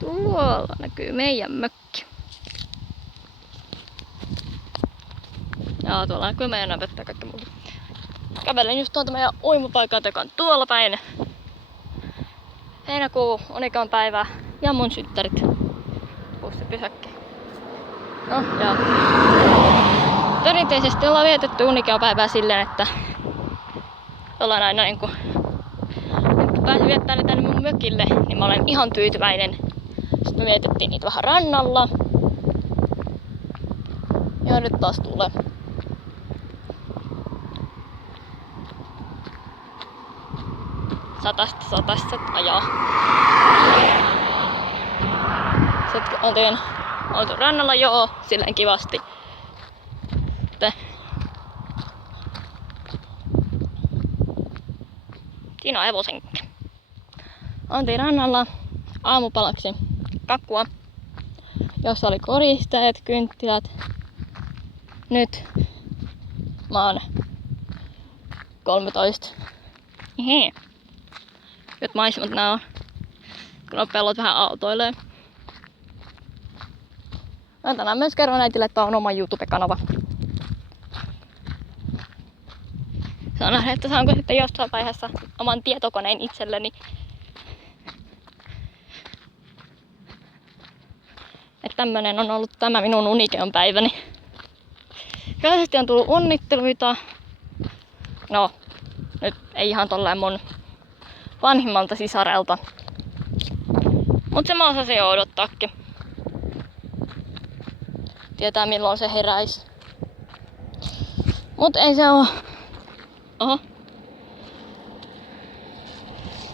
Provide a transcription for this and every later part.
Tuolla näkyy meidän mökki. Ja tuolla näkyy meidän navettä ja kaikki muuta. Kävelen just tuolta meidän uimapaikan takan tuolla päin. Heinäkuu, Unikan päivä ja mun syttärit. Bussipysäkki. No ja perinteisesti ollaan vietetty Unikan päivää silleen, että ollaan aina niinku nyt kun pääsin viettää ne tänne mun mökille, niin mä olen ihan tyytyväinen. Sitten me vietettiin niitä vähän rannalla. Ja nyt taas tulee. Satasta ajaa. Sitten oltu rannalla joo, silleen kivasti. Sitten Tino hevosenkin. Oltiin rannalla aamupalaksi kakkua, jossa oli koristeet, kynttilät. Nyt mä oon 13. Nyt maisemat nää on, kun on pellot vähän autoilee. Mä tänään myös kerron äitille, että on oma YouTube-kanava. Saan nähdä, että saanko sitten jossain vaiheessa oman tietokoneen itselleni. Että tämmönen on ollut tämä minun Unikeon päiväni. Yleisesti on tullut onnitteluita. No, nyt ei ihan tolleen mun vanhimmalta sisarelta. Mut se mä osasin jo odottaakin. Tietää milloin se heräis. Mut ei se oo. Oho.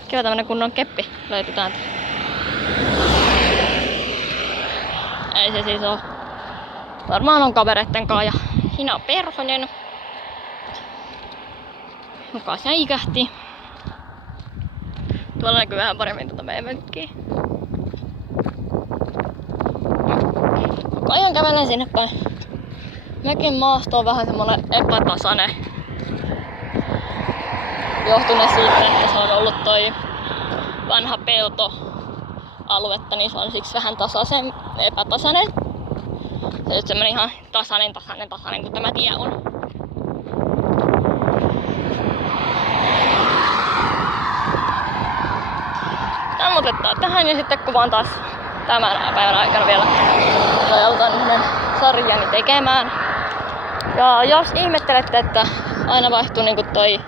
Kiva tämmönen kunnon keppi löytyi täältä. Ei se siis oo. Varmaan on kavereitten kaa ja Hina Perhonen, joka säikähti. Tuolla näkyy vähän paremmin tuota meidän mökkiä. Koko ajan kävelen sinne päin. Mökin maasto on vähän semmonen epätasainen. Johtuneen siitä, että se on ollut toi vanha peltoaluetta, niin se on siksi vähän epätasainen. Se on semmonen ihan tasainen kun tämä tie on. Tammutetaan tähän ja sitten kuvaan taas tämän päivän aikana vielä. Joutan yhden sarjani tekemään. Ja jos ihmettelette, että aina vaihtuu niinku toi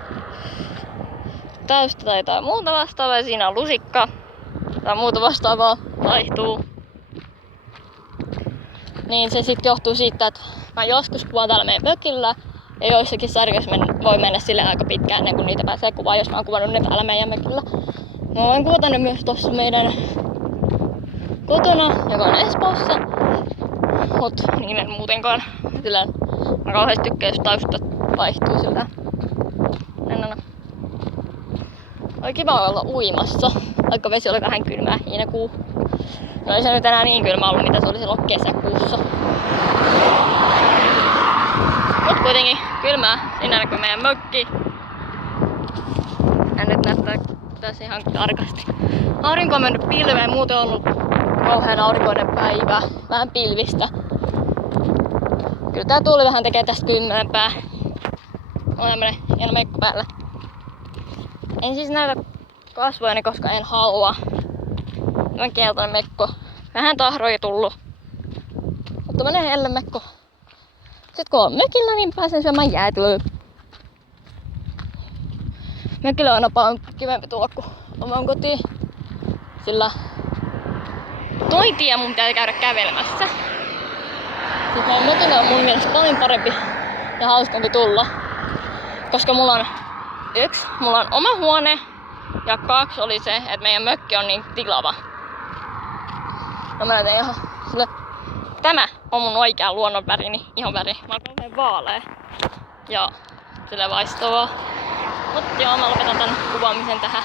täystä tai jotain muuta vastaavaa, siinä on lusikka tai muuta vastaavaa vaihtuu. Niin se sit johtuu siitä, että mä joskus kuvaan täällä meidän mökillä ja joissakin sarjoissa voi mennä sille aika pitkään ennen kuin niitä pääsee kuvaan, jos mä oon kuvannut ne täällä meidän mökillä. Mä voin kuvata ne myös tossa meidän kotona, joka on Espoossa. Mut niin en muutenkaan. Sillä mä kauheasti tykkään, jos taustat vaihtuu sillä. Oli kiva olla uimassa, vaikka vesi oli vähän kylmää heinäkuu. No ei se nyt enää niin kylmä ollut, mitä se oli silloin kesäkuussa. Mut kuitenkin kylmää. Siinä näkyy meidän mökki. Ja nyt näyttää tässä ihan tarkasti. Aurinko on mennyt pilveen, muuten on ollut kauhean aurinkoinen päivä. Vähän pilvistä. Kyllä tää tuuli vähän tekee tästä kylmempää. On tämmönen hieno mekko päällä. En siis näytä kasvojani, koska en halua. Tämä keltainen mekko. Vähän tahroja tullut. Mutta tämmönen helle mekko. Sitten kun on mökillä, niin pääsen syömään jäätelöä. Mökillä on aina kivempi tulla kuin omaan kotiin. Sillä toi tie mun pitää käydä kävelemässä. Siis meidän mökillä on mun mielestä paljon parempi ja hauskempi tulla. Koska mulla on oma huone ja 2 oli se, että meidän mökki on niin tilava. No mä näytän ihan sille. Tämä on mun oikea luonnonvärini, ihonväri. Mä oon kauhean vaalea ja sille vaistavaa. Mut joo, mä lopetan tän kuvaamisen tähän.